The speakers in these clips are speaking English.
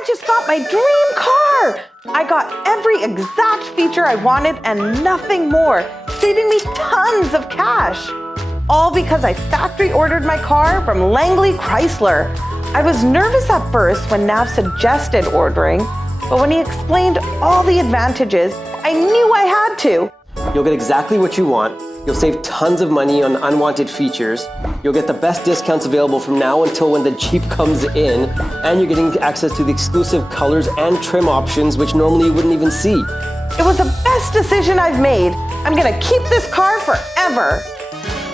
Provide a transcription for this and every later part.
I just got my dream car! I got every exact feature I wanted and nothing more, saving me tons of cash. All because I factory ordered my car from Langley Chrysler. I was nervous at first when Nav suggested ordering, but when he explained all the advantages, I knew I had to. You'll get exactly what you want. You'll save tons of money on unwanted features. You'll get the best discounts available from now until when the Jeep comes in. And you're getting access to the exclusive colors and trim options, which normally you wouldn't even see. It was the best decision I've made. I'm gonna keep this car forever.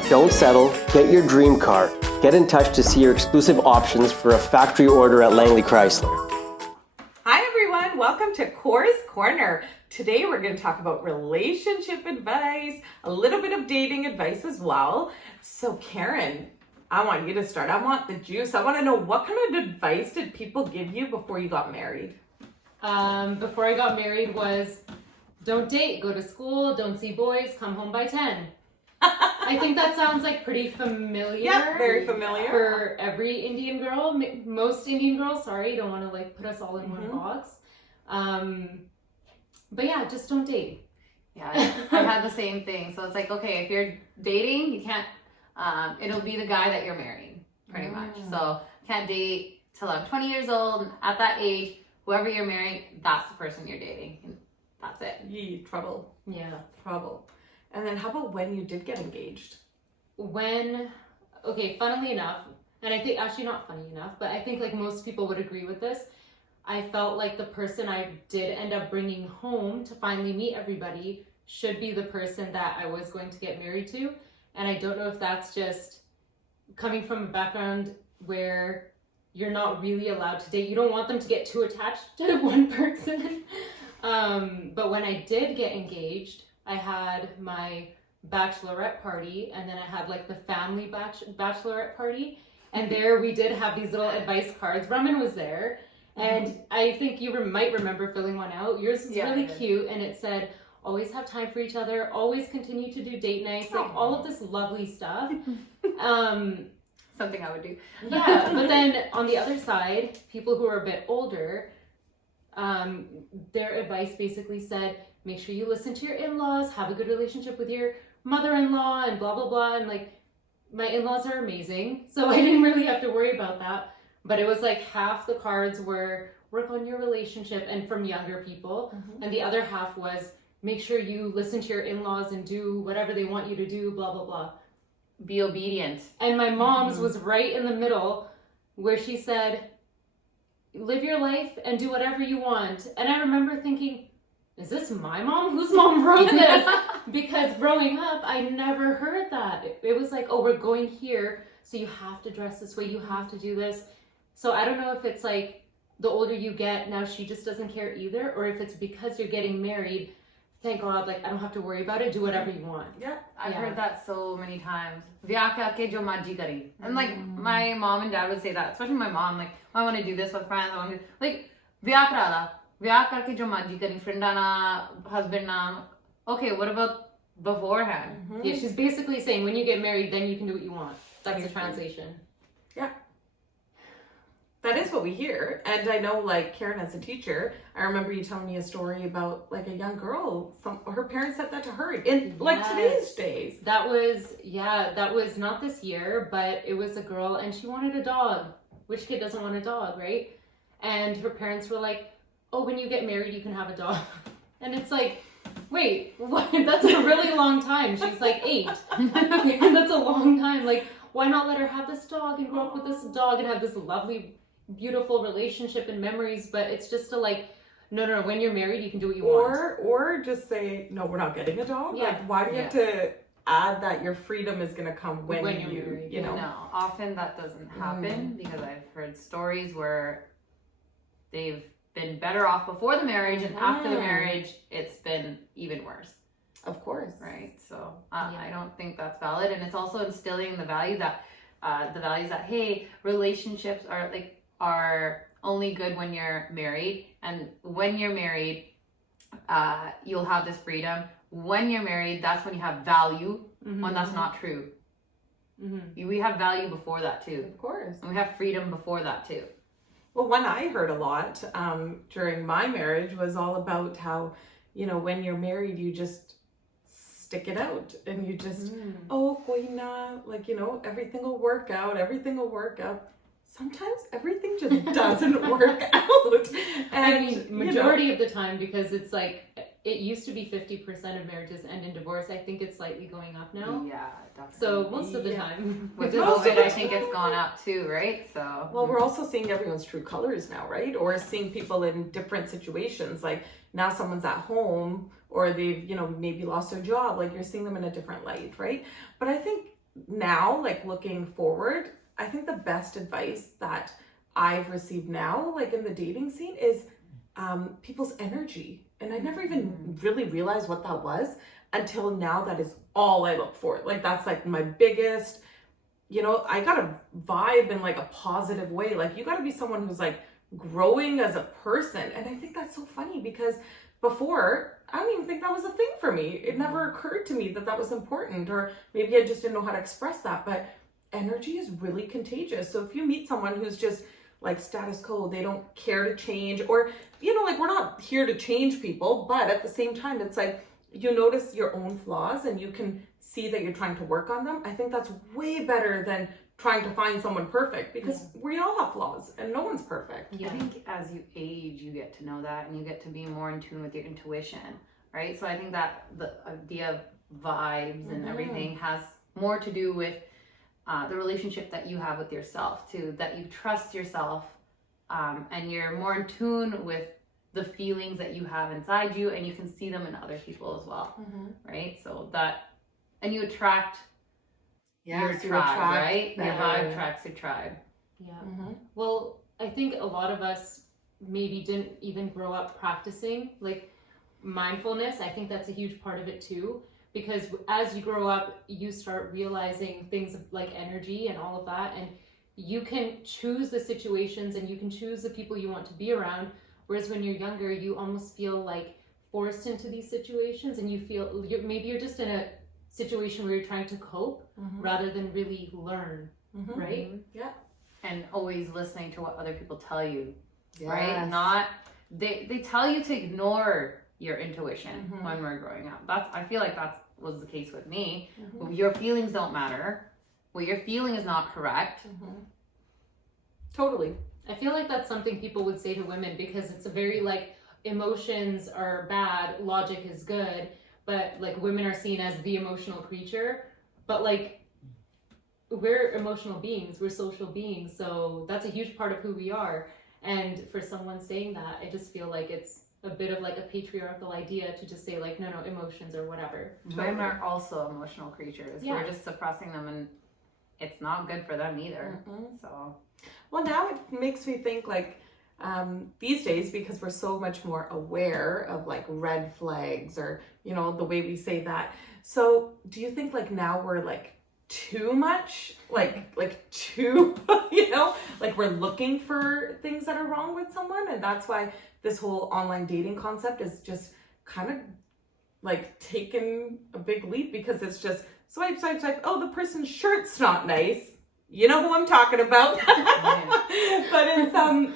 Don't settle. Get your dream car. Get in touch to see your exclusive options for a factory order at Langley Chrysler. Hi everyone, welcome to Kaurs Korner. Today we're going to talk about relationship advice, a little bit of dating advice as well. So Karen, I want you to start. I want the juice. I want to know, what kind of advice did people give you before you got married? Before I got married was, don't date, go to school, don't see boys, come home by 10. I think that sounds like pretty familiar. Yeah, very familiar. For every Indian girl, most Indian girls, sorry, don't want to like put us all in one box. But yeah, just don't date. Yeah, I've had the same thing. So it's like, okay, if you're dating, you can't, it'll be the guy that you're marrying, pretty much. So can't date till I'm 20 years old. At that age, whoever you're marrying, that's the person you're dating. And that's it. Yee, trouble. Yeah. Trouble. And then how about when you did get engaged? Okay, funnily enough, and I think, actually not funny enough, but I think like most people would agree with this, I felt like the person I did end up bringing home to finally meet everybody should be the person that I was going to get married to. And I don't know if that's just coming from a background where you're not really allowed to date. You don't want them to get too attached to one person. But when I did get engaged, I had my bachelorette party, and then I had like the family bachelorette party. And there we did have these little advice cards. Raman was there. And I think you might remember filling one out. Yours was really cute, and it said, always have time for each other, always continue to do date nights, like all of this lovely stuff. Something I would do. Yeah, but then on the other side, people who are a bit older, their advice basically said, make sure you listen to your in-laws, have a good relationship with your mother-in-law, and blah, blah, blah. And like, my in-laws are amazing, so I didn't really have to worry about that. But it was like half the cards were work on your relationship and from younger people. And the other half was make sure you listen to your in-laws and do whatever they want you to do, blah, blah, blah. Be obedient. And my mom's was right in the middle where she said, live your life and do whatever you want. And I remember thinking, is this my mom? Whose mom wrote this? Because growing up, I never heard that. It was like, oh, we're going here, so you have to dress this way, you have to do this. So I don't know if it's like the older you get, now she just doesn't care either, or if it's because you're getting married, thank God, like I don't have to worry about it, do whatever you want. Yeah, I've heard that so many times. Vyah karke jo marji kari. And like my mom and dad would say that, especially my mom, like, I want to do this with friends, I want to do, like, vyah karala, vyah karke jo marji kari, friend na, husband na. Okay, what about beforehand? Yeah, she's basically saying when you get married, then you can do what you want. That's the translation. Yeah. That is what we hear. And I know, like, Karen, as a teacher, I remember you telling me a story about like a young girl, her parents said that to her in like today's days. That was not this year, but it was a girl and she wanted a dog. Which kid doesn't want a dog, right? And her parents were like, oh, when you get married, you can have a dog. And it's like, wait, what? That's a really long time. She's like 8. That's a long time. Like, why not let her have this dog and grow up with this dog and have this lovely, beautiful relationship and memories? But it's just to like, no, when you're married, you can do what you want. Or just say, no, we're not getting a dog. Yeah. Like, why do you have to add that your freedom is going to come when you're married, you know? No, often that doesn't happen because I've heard stories where they've been better off before the marriage, and after the marriage, it's been even worse. Of course. Right. So I don't think that's valid. And it's also instilling the values that, hey, relationships are only good when you're married. And when you're married, you'll have this freedom. When you're married, that's when you have value, when that's not true. We have value before that too. Of course. And we have freedom before that too. Well, one I heard a lot during my marriage was all about how, when you're married, you just stick it out and you just, oh, koina, everything will work out. Everything will work out. Sometimes everything just doesn't work out. And, I mean, majority of the time, because it's like, it used to be 50% of marriages end in divorce. I think it's slightly going up now. Yeah, definitely. So most of the time. With COVID, I think it's gone up too, right? So. Well, we're also seeing everyone's true colors now, right? Or seeing people in different situations. Like now someone's at home or they've, maybe lost their job. Like you're seeing them in a different light, right? But I think now, like looking forward, I think the best advice that I've received now, like in the dating scene, is people's energy. And I never even really realized what that was until now. That is all I look for. Like that's like my biggest, I gotta vibe in like a positive way. Like you gotta be someone who's like growing as a person. And I think that's so funny because before, I don't even think that was a thing for me. It never occurred to me that that was important, or maybe I just didn't know how to express that. But energy is really contagious. So if you meet someone who's just like status quo, they don't care to change, or like we're not here to change people, but at the same time it's like you notice your own flaws and you can see that you're trying to work on them. I think that's way better than trying to find someone perfect, because we all have flaws and no one's perfect. I think as you age, you get to know that and you get to be more in tune with your intuition, right? So I think that the idea of vibes and everything has more to do with the relationship that you have with yourself too, that you trust yourself, and you're more in tune with the feelings that you have inside you, and you can see them in other people as well, right? So that, and you attract your tribe, right? Your vibe attracts your tribe. Yeah. Well, I think a lot of us maybe didn't even grow up practicing like mindfulness. I think that's a huge part of it too. Because as you grow up, you start realizing things like energy and all of that, and you can choose the situations and you can choose the people you want to be around. Whereas when you're younger, you almost feel like forced into these situations, and you feel maybe you're just in a situation where you're trying to cope rather than really learn, right? Yeah. And always listening to what other people tell you, right? Not they tell you to ignore your intuition when we're growing up. I feel like that was the case with me. Your feelings don't matter. What you're feeling is not correct. Totally. I feel like that's something people would say to women, because it's a very like emotions are bad, logic is good, but like women are seen as the emotional creature. But like we're emotional beings, we're social beings, so that's a huge part of who we are. And for someone saying that, I just feel like it's a bit of like a patriarchal idea to just say like, no, emotions or whatever. Women are also emotional creatures. Yeah. We're just suppressing them, and it's not good for them either. So, well, now it makes me think like these days, because we're so much more aware of like red flags, or the way we say that. So do you think like now we're like too much, like too like we're looking for things that are wrong with someone, and that's why this whole online dating concept is just kind of like taken a big leap, because it's just swipe, swipe, swipe. Oh, the person's shirt's not nice. You know who I'm talking about. But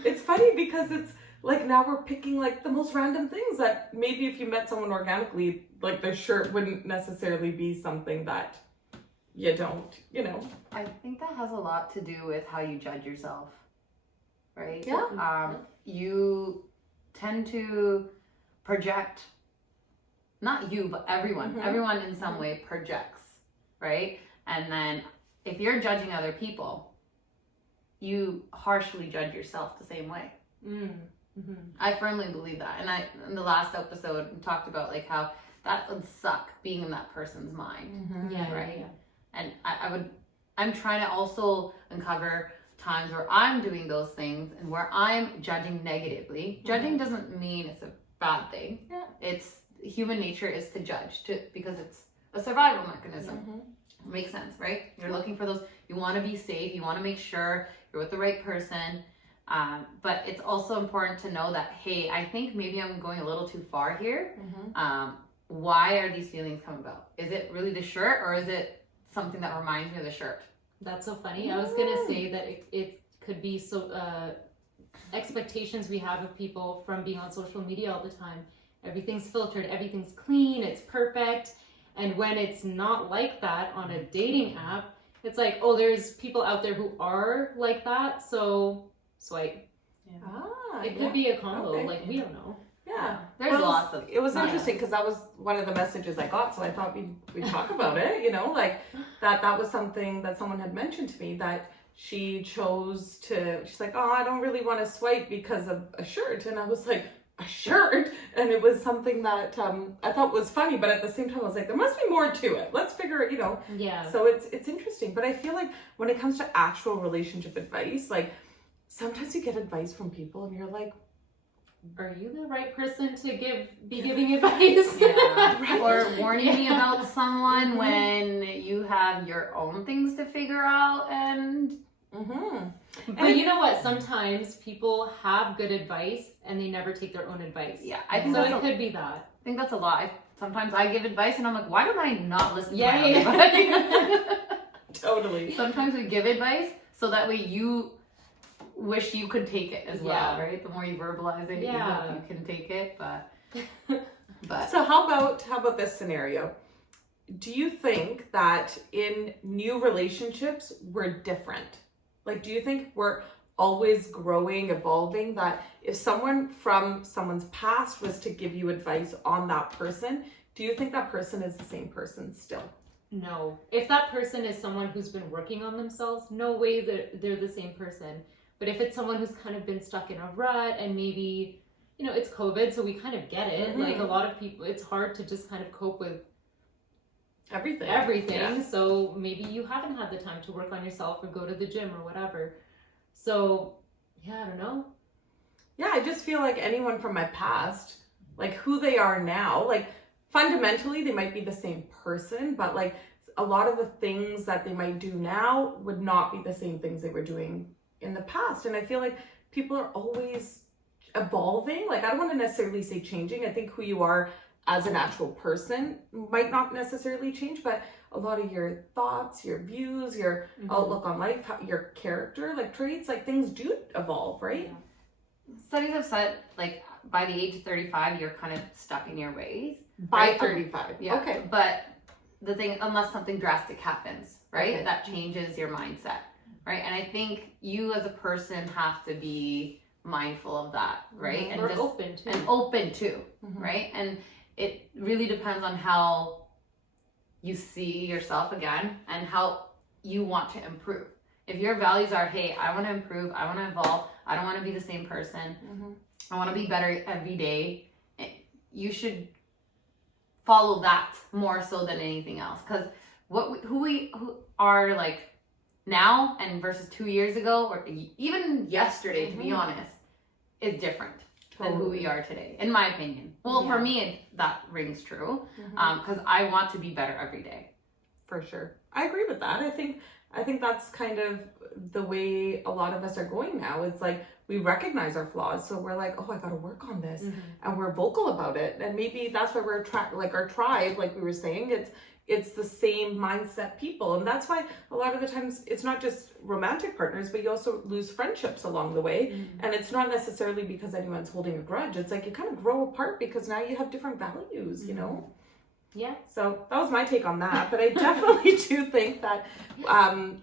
it's funny because it's like now we're picking like the most random things that maybe if you met someone organically, like their shirt wouldn't necessarily be something that you don't, I think that has a lot to do with how you judge yourself, right? Yeah. You tend to project, not you, but everyone in some way projects, right? And then if you're judging other people, you harshly judge yourself the same way. I firmly believe that. And I, in the last episode, talked about like how that would suck being in that person's mind, right? Yeah. And I'm trying to also uncover times where I'm doing those things and where I'm judging negatively. Judging doesn't mean it's a bad thing. Yeah. It's human nature is to judge because it's a survival mechanism. Makes sense, right? You're looking for those, you want to be safe, you want to make sure you're with the right person. But it's also important to know that, hey, I think maybe I'm going a little too far here. Why are these feelings coming about? Is it really the shirt, or is it something that reminds me of the shirt? That's so funny. I was gonna say that it could be so expectations we have of people from being on social media all the time. Everything's filtered, everything's clean, it's perfect. And when it's not like that on a dating app, it's like, oh, there's people out there who are like that, so swipe. It could be a combo, like we don't know. Yeah, There's lots of. It was interesting because that was one of the messages I got, so I thought we'd talk about it. You know, like that was something that someone had mentioned to me, that she chose to. She's like, oh, I don't really want to swipe because of a shirt, and I was like, a shirt, and it was something that I thought was funny, but at the same time I was like, there must be more to it. Let's figure it, you know. Yeah. So it's interesting, but I feel like when it comes to actual relationship advice, like sometimes you get advice from people and you're like, are you the right person to be giving advice? Yeah. Or warning me about someone when you have your own things to figure out, and But you know what? Sometimes people have good advice and they never take their own advice. Yeah, I think so. that's It could be that. I think that's a lot. Sometimes I give advice and I'm like, why don't I not listen to my own Yeah. advice? totally. Sometimes we give advice so that way you wish you could take it as well, Yeah. right? The more you verbalize it, you hope you can take it. But So how about this scenario? Do you think that in new relationships we're different? Like, do you think we're always growing, evolving? That if someone from someone's past was to give you advice on that person, do you think that person is the same person still? No. If that person is someone who's been working on themselves, no way that they're the same person. But if it's someone who's kind of been stuck in a rut and maybe, you know, it's COVID, so we kind of get it. Like a lot of people, it's hard to just kind of cope with Everything. Yeah. So maybe you haven't had the time to work on yourself or go to the gym or whatever. So yeah, I don't know. Yeah, I just feel like anyone from my past, like who they are now, like fundamentally they might be the same person, but like a lot of the things that they might do now would not be the same things they were doing in the past. And I feel like people are always evolving. Like I don't want to necessarily say changing. I think who you are as an actual person might not necessarily change, but a lot of your thoughts, your views, your outlook on life, your character, like traits, like things do evolve, right? Yeah. studies have said, like, by the age of 35, you're kind of stuck in your ways. By right? 35. Yeah. Okay. But the thing, unless something drastic happens, right? Okay. That changes your mindset, right? And I think you as a person have to be mindful of that, right? And we're open to. And open to, right? And it really depends on how you see yourself again and how you want to improve. If your values are, hey, I want to improve, I want to evolve, I don't want to be the same person, I want to be better every day, you should follow that more so than anything else. Because who we are like now and versus 2 years ago, or even yesterday, to be honest, is different than who we are today, in my opinion. Well, for me, that rings true, because I want to be better every day. For sure. I agree with that. I think that's kind of the way a lot of us are going now. It's like we recognize our flaws, so we're like, oh, I gotta work on this, and we're vocal about it. And maybe that's why we're like our tribe, like we were saying, it's the same mindset people. And that's why a lot of the times it's not just romantic partners, but you also lose friendships along the way. And it's not necessarily because anyone's holding a grudge. It's like you kind of grow apart because now you have different values, you know? Yeah. So that was my take on that. But I definitely do think that,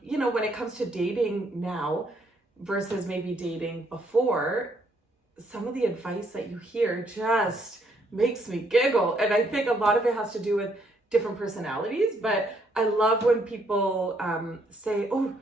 you know, when it comes to dating now versus maybe dating before, some of the advice that you hear just makes me giggle. And I think a lot of it has to do with different personalities. But I love when people say, oh,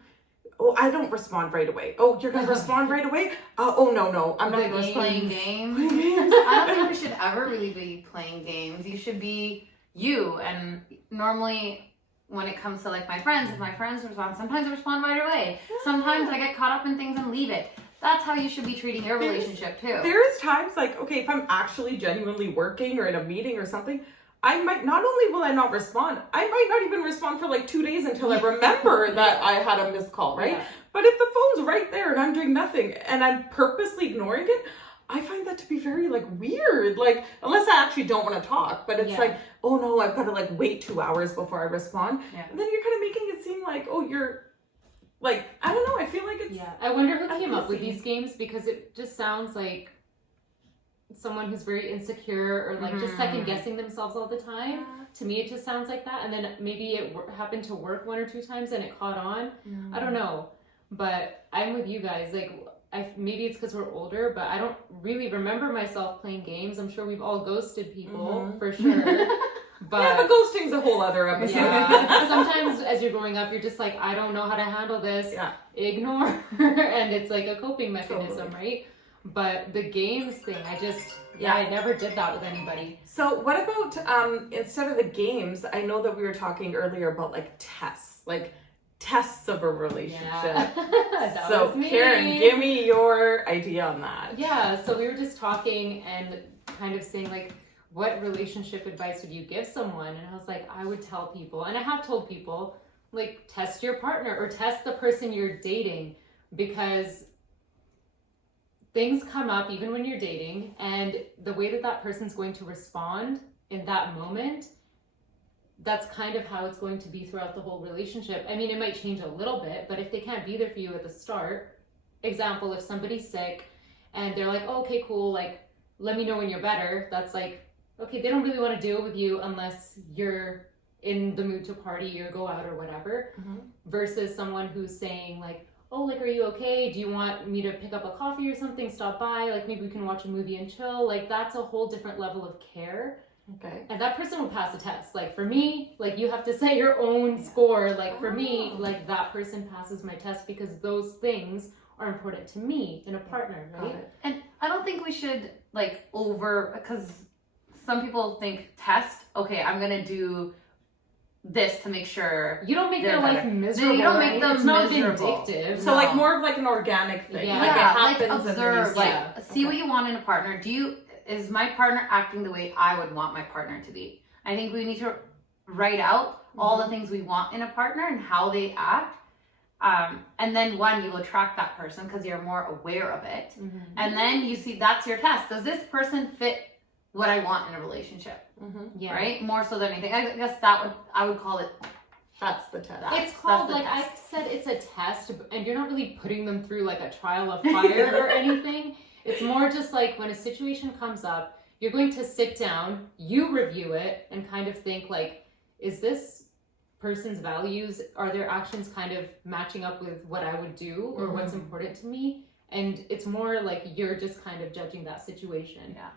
I don't respond right away. Oh, you're going to respond right away? Oh, no, I'm not going to respond. Playing games. I don't think we should ever really be playing games. You should be you. And normally when it comes to like my friends, if my friends respond, sometimes I respond right away. Sometimes I get caught up in things and leave it. That's how you should be treating your relationship too. There's times like, okay, if I'm actually genuinely working or in a meeting or something, I might, not only will I not respond, I might not even respond for like 2 days until I remember that I had a missed call, right? Yeah. But if the phone's right there and I'm doing nothing and I'm purposely ignoring it, I find that to be very like weird, like unless I actually don't want to talk, but it's like, oh no, I've got to like wait 2 hours before I respond. And then you're kind of making it seem like, oh, you're Like, I don't know, I feel like it's... Yeah, I wonder who came up with messy. these games, because it just sounds like someone who's very insecure or like just second guessing themselves all the time. To me, it just sounds like that. And then maybe it happened to work 1 or 2 times and it caught on. I don't know, but I'm with you guys. Like, maybe it's because we're older, but I don't really remember myself playing games. I'm sure we've all ghosted people for sure. But yeah, but ghosting's a whole other episode. yeah, sometimes as you're growing up, you're just like, I don't know how to handle this. Yeah. Ignore. And it's like a coping mechanism, right? But the games thing, I never did that with anybody. So what about, instead of the games, I know that we were talking earlier about like tests of a relationship. Yeah. That So was me. Karen, give me your idea on that. Yeah, so we were just talking and kind of saying like, what relationship advice would you give someone? And I was like, I would tell people, and I have told people, like, test your partner or test the person you're dating, because things come up even when you're dating, and the way that that person's going to respond in that moment, that's kind of how it's going to be throughout the whole relationship. I mean, it might change a little bit, but if they can't be there for you at the start, example, if somebody's sick and they're like, oh, okay, cool, like, let me know when you're better, that's like, okay, they don't really want to deal with you unless you're in the mood to party or go out or whatever, versus someone who's saying like, oh, like, are you okay? Do you want me to pick up a coffee or something? Stop by, like, maybe we can watch a movie and chill. Like, that's a whole different level of care. Okay. And that person will pass the test. Like, for me, like, you have to set your own score. Like, for me, like, that person passes my test because those things are important to me in a partner, right? And I don't think we should, like, because some people think test, okay, I'm going to do this to make sure you don't make they're their life better. miserable. You don't make them It's not miserable. vindictive. So like more of like an organic thing. Yeah. Like it happens like and then observe, you like Yeah. see what you want in a partner. Is my partner acting the way I would want my partner to be? I think we need to write out all the things we want in a partner and how they act. And then you will attract that person because you're more aware of it. And then you see, that's your test. Does this person fit what I want in a relationship? Yeah. Right? More so than anything. I guess I would call it. that's the test. It's called, the like test. I said, it's a test, and you're not really putting them through like a trial of fire or anything. It's more just like when a situation comes up, you're going to sit down, you review it, and kind of think like, is this person's values, are their actions kind of matching up with what I would do or what's important to me? And it's more like you're just kind of judging that situation. Yeah.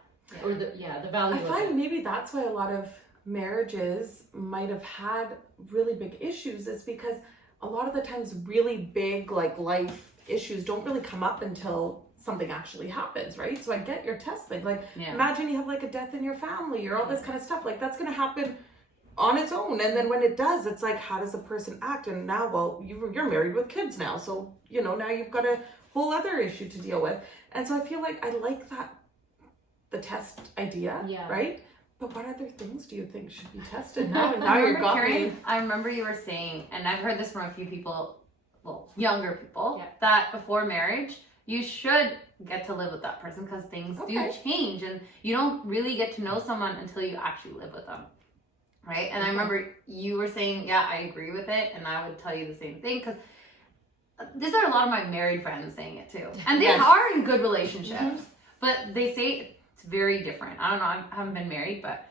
Or the value I of find it. maybe that's why a lot of marriages might have had really big issues, is because a lot of the times really big like life issues don't really come up until something actually happens, right? So I get your test thing. Like imagine you have like a death in your family or all this kind of stuff. Like that's going to happen on its own. And then when it does, it's like, how does a person act? And now, well, you're married with kids now. So, now you've got a whole other issue to deal with. And so I feel like I like the test idea, right? But what other things do you think should be tested now? And now you're Karen, I remember you were saying, and I've heard this from a few people, well, younger people, that before marriage, you should get to live with that person because things do change, and you don't really get to know someone until you actually live with them, right? And I remember you were saying, yeah, I agree with it, and I would tell you the same thing, because these are a lot of my married friends saying it too, and they are in good relationships, but they say it's very different. I don't know, I haven't been married, but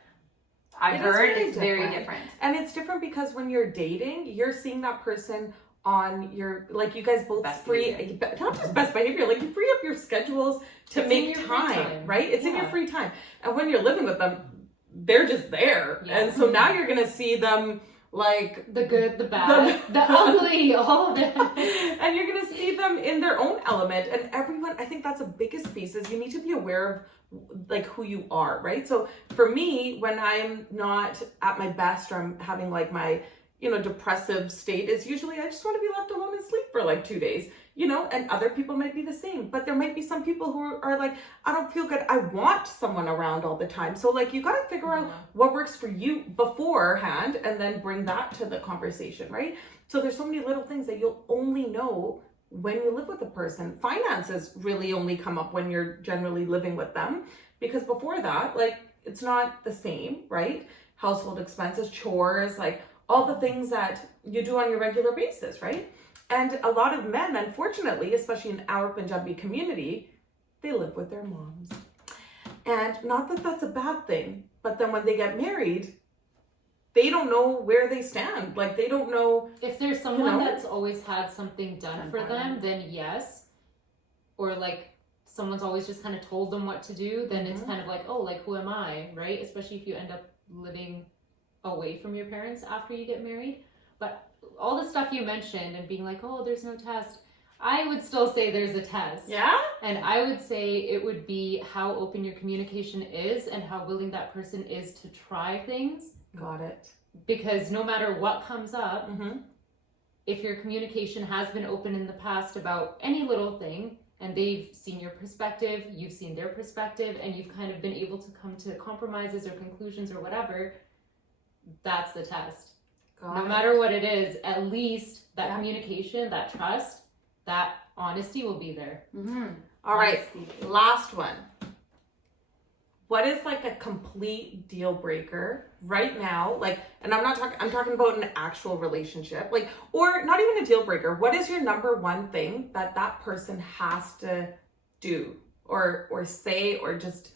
I've heard it's very different. And it's different because when you're dating, you're seeing that person on your, like, you guys both not just best behavior, like you free up your schedules to make time, right? It's in your free time. And when you're living with them, they're just there. And so now you're going to see them like the good, the bad, the ugly, all of it. And you're going to see them in their own element. And everyone, I think that's the biggest piece, is you need to be aware of like who you are, right? So for me, when I'm not at my best, or I'm having like my depressive state, is usually I just want to be left alone and sleep for like 2 days, and other people might be the same. But there might be some people who are like, I don't feel good, I want someone around all the time. So like you got to figure out what works for you beforehand and then bring that to the conversation, right? So there's so many little things that you'll only know when you live with a person. Finances really only come up when you're generally living with them, because before that, like, it's not the same, right? Household expenses, chores, like all the things that you do on your regular basis, right? And a lot of men, unfortunately, especially in our Punjabi community, they live with their moms. And not that that's a bad thing, but then when they get married, they don't know where they stand. Like, they don't know. If there's someone know? that's always had something done for them, then yes. Or like someone's always just kind of told them what to do, then it's kind of like, oh, like, who am I, right? Especially if you end up living away from your parents after you get married. But all the stuff you mentioned and being like, oh, there's no test, I would still say there's a test. Yeah? And I would say it would be how open your communication is and how willing that person is to try things. Got it. Because no matter what comes up, if your communication has been open in the past about any little thing, and they've seen your perspective, you've seen their perspective, and you've kind of been able to come to compromises or conclusions or whatever, that's the test. No matter what it is, at least that communication, that trust, that honesty will be there. All right, last one. What is like a complete deal breaker right now? Like, and I'm talking about an actual relationship, like, or not even a deal breaker. What is your number one thing that that person has to do or say, or just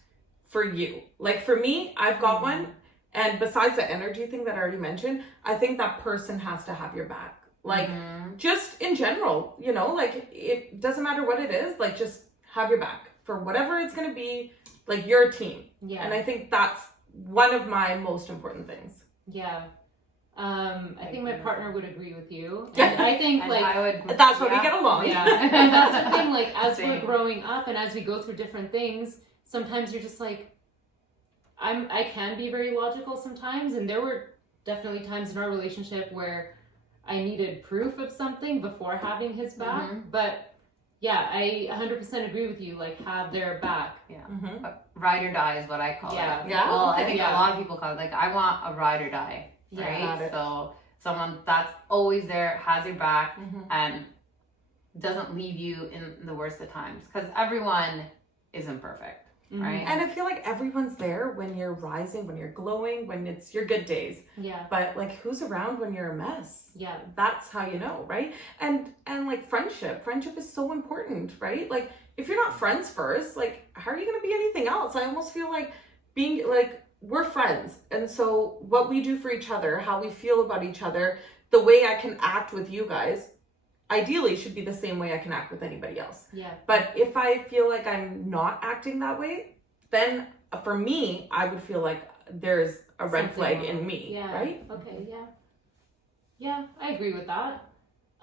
for you? Like, for me, I've got one. And besides the energy thing that I already mentioned, I think that person has to have your back. Like, just in general, you know, like, it doesn't matter what it is, like, just have your back for whatever it's going to be. Like, you're a team. Yeah. And I think that's one of my most important things. Yeah. I think my partner would agree with you. And I think, like, I would, That's why we get along. yeah. And that's the thing, like, as we're growing up and as we go through different things, sometimes you're just like, I can be very logical sometimes, and there were definitely times in our relationship where I needed proof of something before having his back. But yeah, I 100% agree with you. Like, have their back. Yeah. Ride or die is what I call it. Yeah. Well, I Okay. think a lot of people call it, like, I want a ride or die. Right? Got it. So someone that's always there, has your back, and doesn't leave you in the worst of times. Because everyone isn't perfect. Right. And I feel like everyone's there when you're rising, when you're glowing, when it's your good days. Yeah. But like, who's around when you're a mess? Yeah. That's how you know, right? And like, friendship is so important, right? Like, if you're not friends first, like, how are you going to be anything else? I almost feel like being like, we're friends. And so what we do for each other, how we feel about each other, the way I can act with you guys, ideally should be the same way I can act with anybody else. Yeah. But if I feel like I'm not acting that way, then for me, I would feel like there's a red Something flag wrong. in me, Yeah. right? Okay. Yeah. Yeah, I agree with that.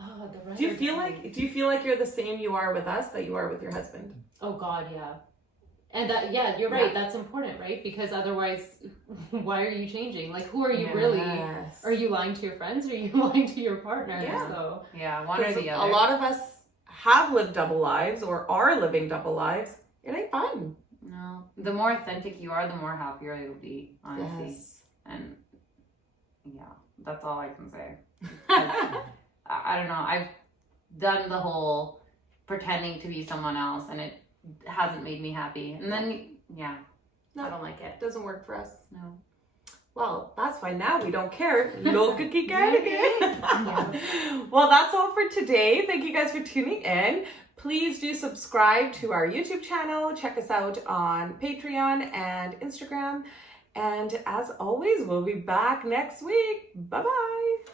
Oh, the Do you feel like you're the same you are with us that you are with your husband? Oh God, yeah. And that, yeah, you're right. That's important, right? Because otherwise, why are you changing? Like, who are you really? Are you lying to your friends, or are you lying to your partner? Yeah. So Yeah, one or the other. A lot of us have lived double lives or are living double lives. It ain't fun. No. The more authentic you are, the more happier you'll be, honestly. Yes. And yeah, that's all I can say. I don't know. I've done the whole pretending to be someone else, and it hasn't made me happy. And then, yeah, No. I don't like it. Doesn't work for us. No. Well, that's why now we don't care. Look at Yeah. Well, that's all for today. Thank you guys for tuning in. Please do subscribe to our YouTube channel. Check us out on Patreon and Instagram. And as always, we'll be back next week. Bye-bye.